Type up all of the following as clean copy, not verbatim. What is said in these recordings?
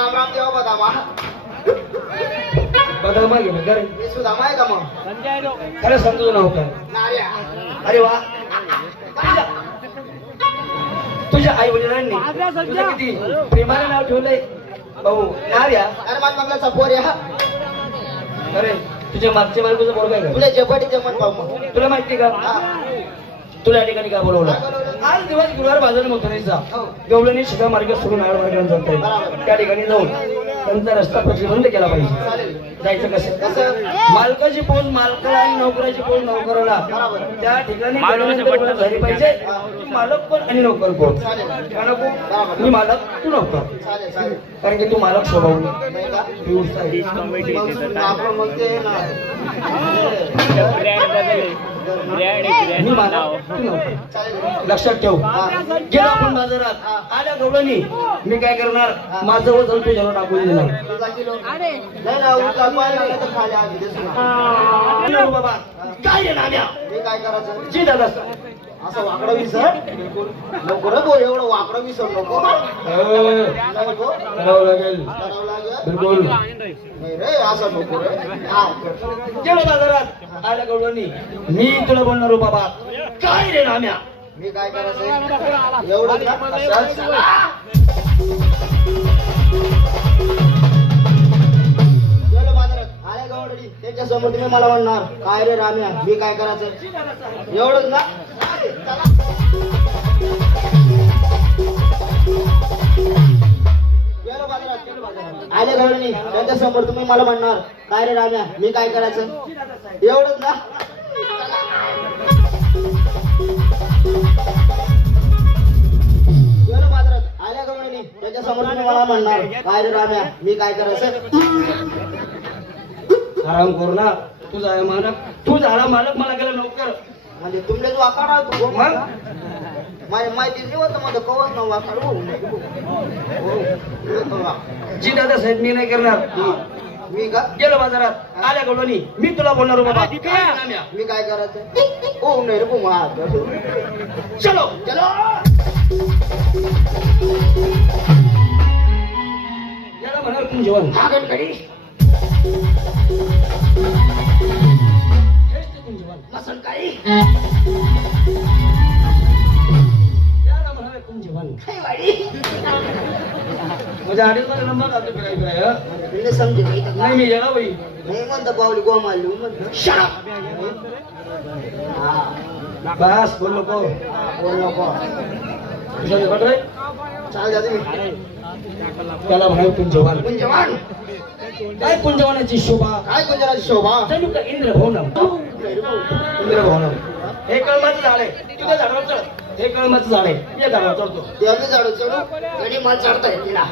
राम राम देवा बदामा बदामा घेऊन कर मी सुदामा आहे का मग खरं समजू नव्हतं नार्या अरे वा तुझ्या आई वडिलांनी तुझं किती प्रेमाने नाव ठेवलंय भाऊ नार्या अरे माझ्या मंगलाचा पोर आहे हा अरे तुझ्या मागच्या बायकोचं पोरग आहे का तुला जेपटीचे मन पाहू मग तुला माहिती का तुला या ठिकाणी का बोलवलं आज दिवस गुरुवार बाजार मोठ्याचा गवळणी शिका मार्ग सोडून आड मार्गाने जात आहे त्या ठिकाणी जाऊन त्यांचा रस्ता प्रतिबंध केला पाहिजे जायचं कसं मालकाची पोच मालकाला आणि नोकराची पोच नोकराला त्या ठिकाणी गेल्यानंतर झाली पाहिजे मालक पण आणि नोकर पण का नको मी मालक तू नोकर कारण की तू मालक स्वभावून मी मालक तू नोकर लक्षात ठेव गेलो आपण बाजारात आल्या गवळणी मी काय करणार माझं वजन तुझ्यावर टाकून देणार बाबा काय आहे नाम्या मी काय करायचं जी दादा असं वाकडं विसर नको रे भाऊ एवढं वाकडं विसर नको करावं लागेल बिलकुल नाही रे असं नको रे गेलो बाजारात आल्या गवळणी मी तुला बोलणार बाबा काय रे नाम्या मी काय करायचं एवढं ना गेलो बाजारात आल्या गवळणी त्याच्या समोर तुम्ही मला म्हणणार काय रे राम्या मी काय करायचं एवढंच ना गेलो बाजारात आले गवळणी त्यांच्या समोर तुम्ही मला म्हणणार काय रे राम्या मी काय करायचं एवढंच ना गेलो बाजारात आल्या गवळणी त्यांच्या समोर तुम्ही मला म्हणणार काय रे राम्या मी काय करायचं आराम करू ना तू झाला मालक तू झाला मालक मला केलं नोकर म्हणजे तुमलेच वाकाड तू मग माझी माहिती नाही होतं माझं कवच ना वाकाड जी दादा साहेब मी नाही करणार मी का गेलो बाजारात आल्या गवळणी मी तुला बोलणार बाबा मी काय करायचं हो नाही रे बुमा चलो चलो याला म्हणाल तुम जेवण भागन कडी लसन कडी याला म्हणाल तुम जेवण काय वाडी माझ्या अडीच मध्ये नंबर जातो फिरायला तुला समजे नाही मी याला बाई नाही म्हणता पावली गो मारली म्हणतो बस बोल नको बोल नको चाल जा तुम्ही त्याला म्हणाल तुम जेवण कुंजवान काय कुंजवानाची शोभा काय कुंजवानाची शोभा जणू का इंद्रभवनम इंद्रभवनम हे कळमाचं झाड आहे तुझ्या झाडावर चढ हे कळमाचं झाड आहे या झाडावर चढतो ते आम्ही झाडू चढू आणि माल चढता येते ना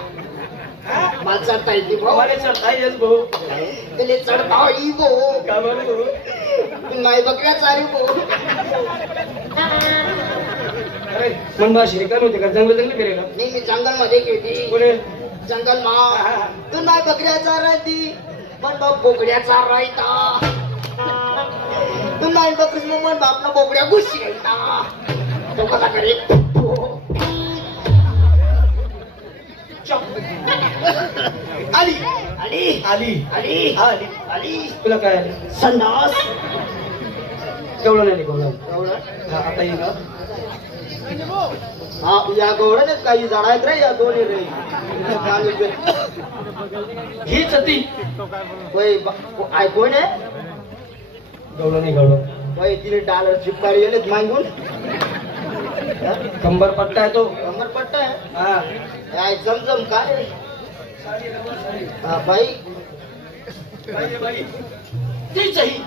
माल चढता येते भाऊ मला चढता येईल भाऊ त्याला चढता येईल भाऊ का बरं भाऊ? नाही बकऱ्या चारी भाऊ अरे मन बा श्रीकांत होते का जंगल जंगल फिरेल नाही मी जंगल मध्ये घेते पुढे जंगल मा तू नाही बकऱ्या चारायची पण बाप बोकड्या चारायता तू नाही बकरीच मग मन बाप ना बोकड्या घुशी घ्यायचा तो कसा करे आली आली आली आली आली आली तुला काय आली संडास केवढं नाही केवढं एवढं आता येईल का हा या गवळण काही झाड आहेत रे या दोन्ही रे हीच ती कोण आहे गवळं नाही गवळं बाई तिने डॉलर चिपकारी गेलेत मागून कंबर पट्टा आहे तो कमर पट्टा आहे हा काय जमजम काय हा बाई तीच ही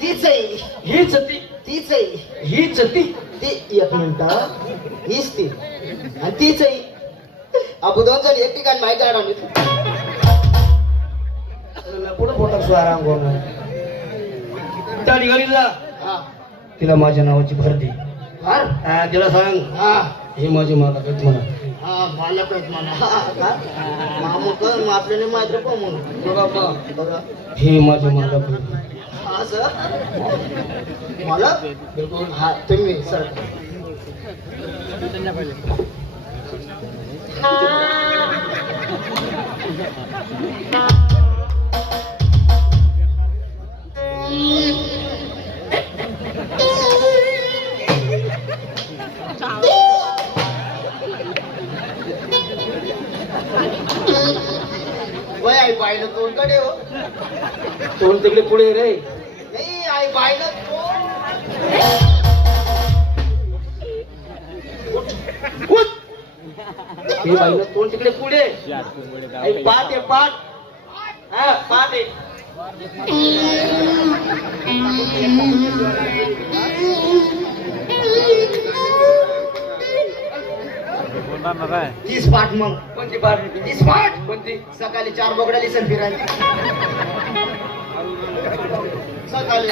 तीच आहे हीच ती तीच आहे हीच ती ती एक मिनिट हीच ती आणि तीच आहे अबू दोन जण एक ठिकाणी माहिती आढळली पुढे पोटात आराम करणार त्या ठिकाणी जा हा तिला माझ्या नावाची भरती हर तिला सांग हा हे माझे मालक आहेत म्हणा हा मालक आहेत म्हणा मामू कर मग आपल्याला माहिती पण म्हणून बघा बघा हे माझे मालक आहेत. हा सर मालक बिलकुल हा तुम्ही सर वय आई बाईनं तोंड कडे हो. तोंड तिकडे पुढे रे. नाही आई बाईनं तोंड. उठ. हे बाईनं तोंड तिकडे पुढे. आई पाठ आहे पाठ. हा पाठ आहे. तीस पाठ मग. कोणती पाठ? तीस पाठ. कोणती? सकाळी 4 बोकड्या लिसन फिरायला. सकाळी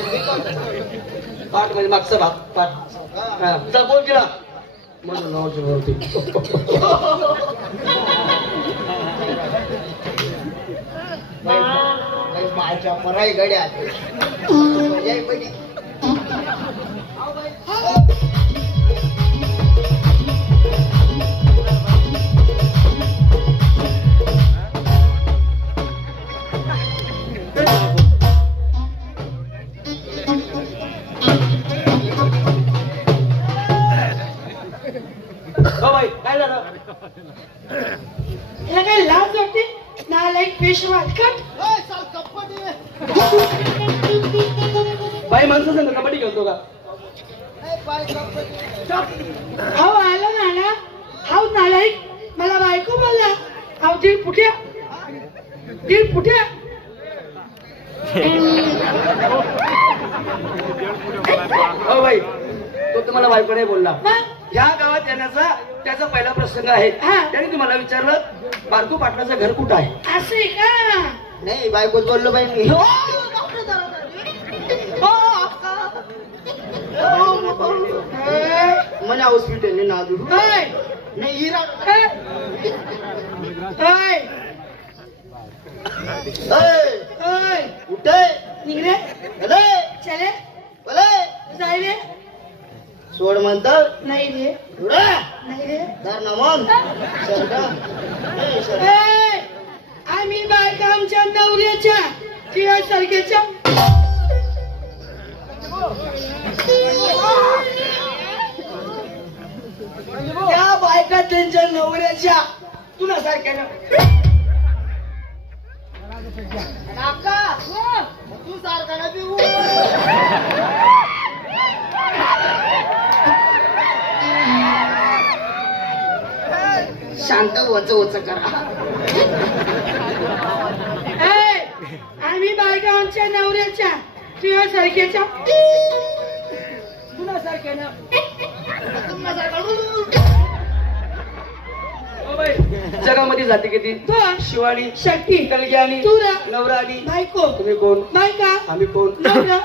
पाठ म्हणजे मागचा भाग पाठ. हा चल बोल तिला. म्हणून नावाची होती. माझ्या मराई गड्या जय बहिणी. हो बाई काय झालं? याला काय लाज वाटते? नालायक पेशवा कट. बाई माणसं सांग कबड्डी खेळतो का? हाव आला नाला. हाव नालायक. मला बायको बोलला. हाव दीड फुट्या. दीड फुट्या. हो बाई तो तुम्हाला बायको नाही बोलला. मग या गावात येण्याचा त्याचा पहिला प्रसंग आहे. हा. त्याने तुम्हाला विचारलं बारकू पाटलाचं घर कुठं आहे? असं आहे का? नाही बायकोच बोललो बाई मी. हो, मला हॉस्पिटल नादू होय. नाही हिरा. होय. होय. कुठे निघले. अरे चले. बोले जाय रे. सोड म्हणतात नाही रे. नाही रे. धर ना मग. ए, आम्ही बायका आमच्या नवऱ्याच्या किंवा सारख्याच्या. त्या बायका त्यांच्या नवऱ्याच्या तुला सारख्या तू सारखा ना पिऊ. शांत वच करा. ए, आम्ही बायका आमच्या नवऱ्याच्या किंवा सारख्याच्या. तुला सारख्या जगामध्ये जाते किती? तो शिवानी, शक्ती, कलग्यानी, तुरा, नवरानी. बायको, तुम्ही कोण? बायका, आम्ही कोण? नवरा.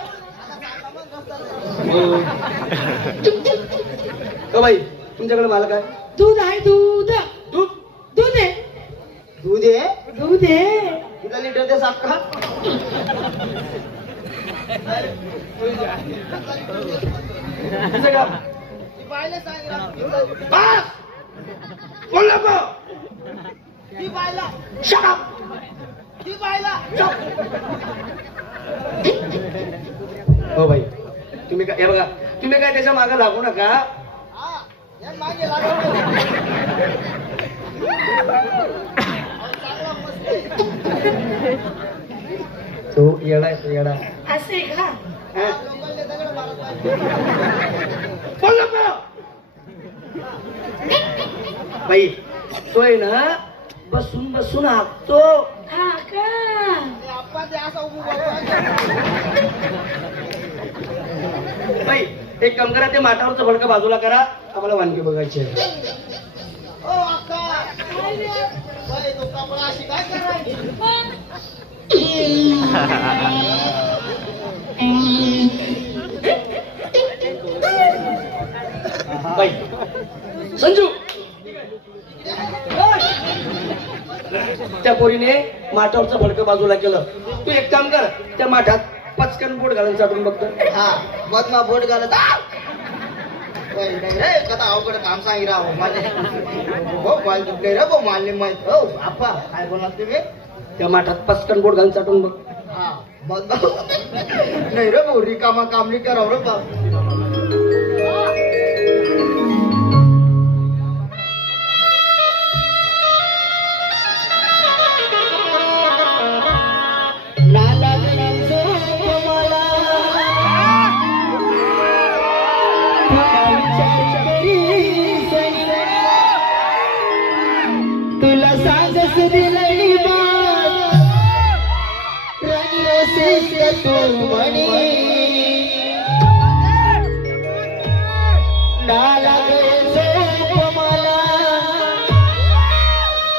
हो बाई तुमच्याकडे मला काय? दूध आहे. दूध. दूध. दूध आहे. दूध आहे. दूध आहे. तुला लिटर दे साफ का. तुझं गाव? बस! बोल नको. Shut up! हो बाई तुम्ही काय हे बघा तुम्ही काय त्याच्या मागे लागू नका. तो येडा आहे तो येडा. असं आहे का? हा? बोल नको. बाई तो आहे ना बसून बसून हाकतो. हा का? बाई एक काम करा ते माठावरचं भडकं बाजूला करा आम्हाला वानगी बघायची आहे. बाई संजू त्या पोरीने माठावरचं भडकं बाजूला केलं. तू एक काम कर त्या माठात पचकन बोट घालून चाटून बघतो. हा मग बोट घालत नाही रे कथा अवघड काम सांगी राव माझे हो माल दुखले रे भाऊ माल माहित हो आपा काय बोलणार तुम्ही त्या माठात पस्कन बोट घालून चाटून बघ. हा मग नाही रे भाऊ रिकामा काम नाही करावं रे बा तुला सांगस दिलई तू म्हणी नाला झोप मला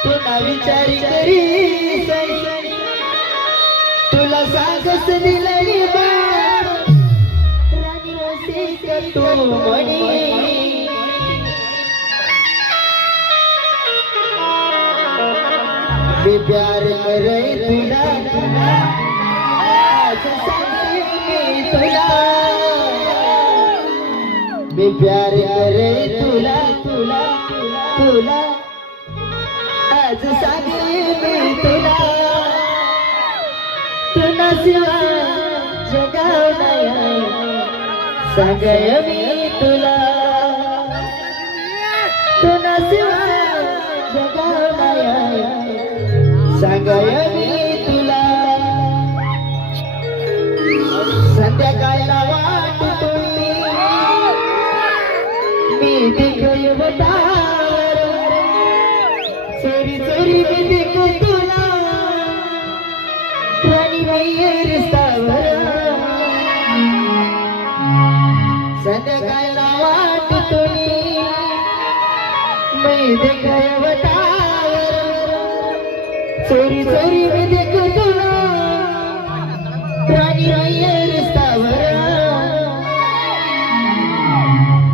तुला विचार करी तुला सांगस दिलई राणी रसिक तू म्हणी मैं प्यार करे तुला आज सांगते तुला मैं प्यार करे तुला तुला तुला आज सांगते तुला तुला सिवा जगाव नाही सांगाय मी तुला तुला सिवा जगाव नाही सांगाय मी तुला संध्याकाळला वाट मी देखय बतावर चोरी चोरी मी देख तुला प्राणी नाही रस्त्यावर संध्याकाळला वाट मी देखय बतावर चोरी चोरी मी देख तुला प्राणी नाही रस्त्यावर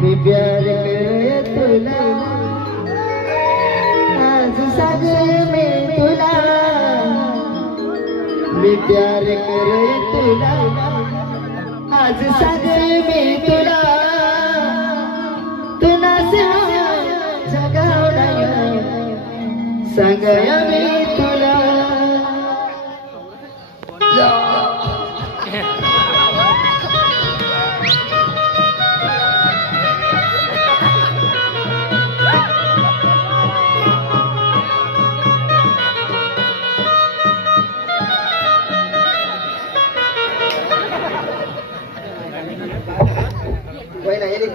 मी प्यार करे तुला आज सागर में तुला मी प्यार करे तुला आज सागर में तुला तुला जगाव नाही सांगाय मी तुला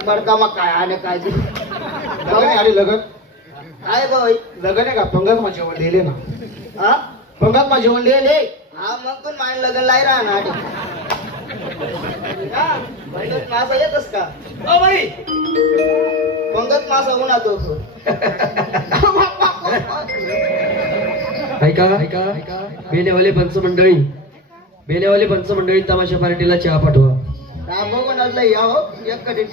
बडका मग काय आणि काय लगन आहे आली लगन काय बाई लगन आहे का पंगत माझे जेवण लिहिले ना हा पंगत माझे जेवण लिहिले हा मग पण माइन लगन लाई राहणार पंगत मासा येतस का ओ बाई पंगत मासा उन्हा तो ऐका बेलेवाले पंचमंडळी तमाशा पार्टीला चहा पाठवा. बघून यावं एक कधी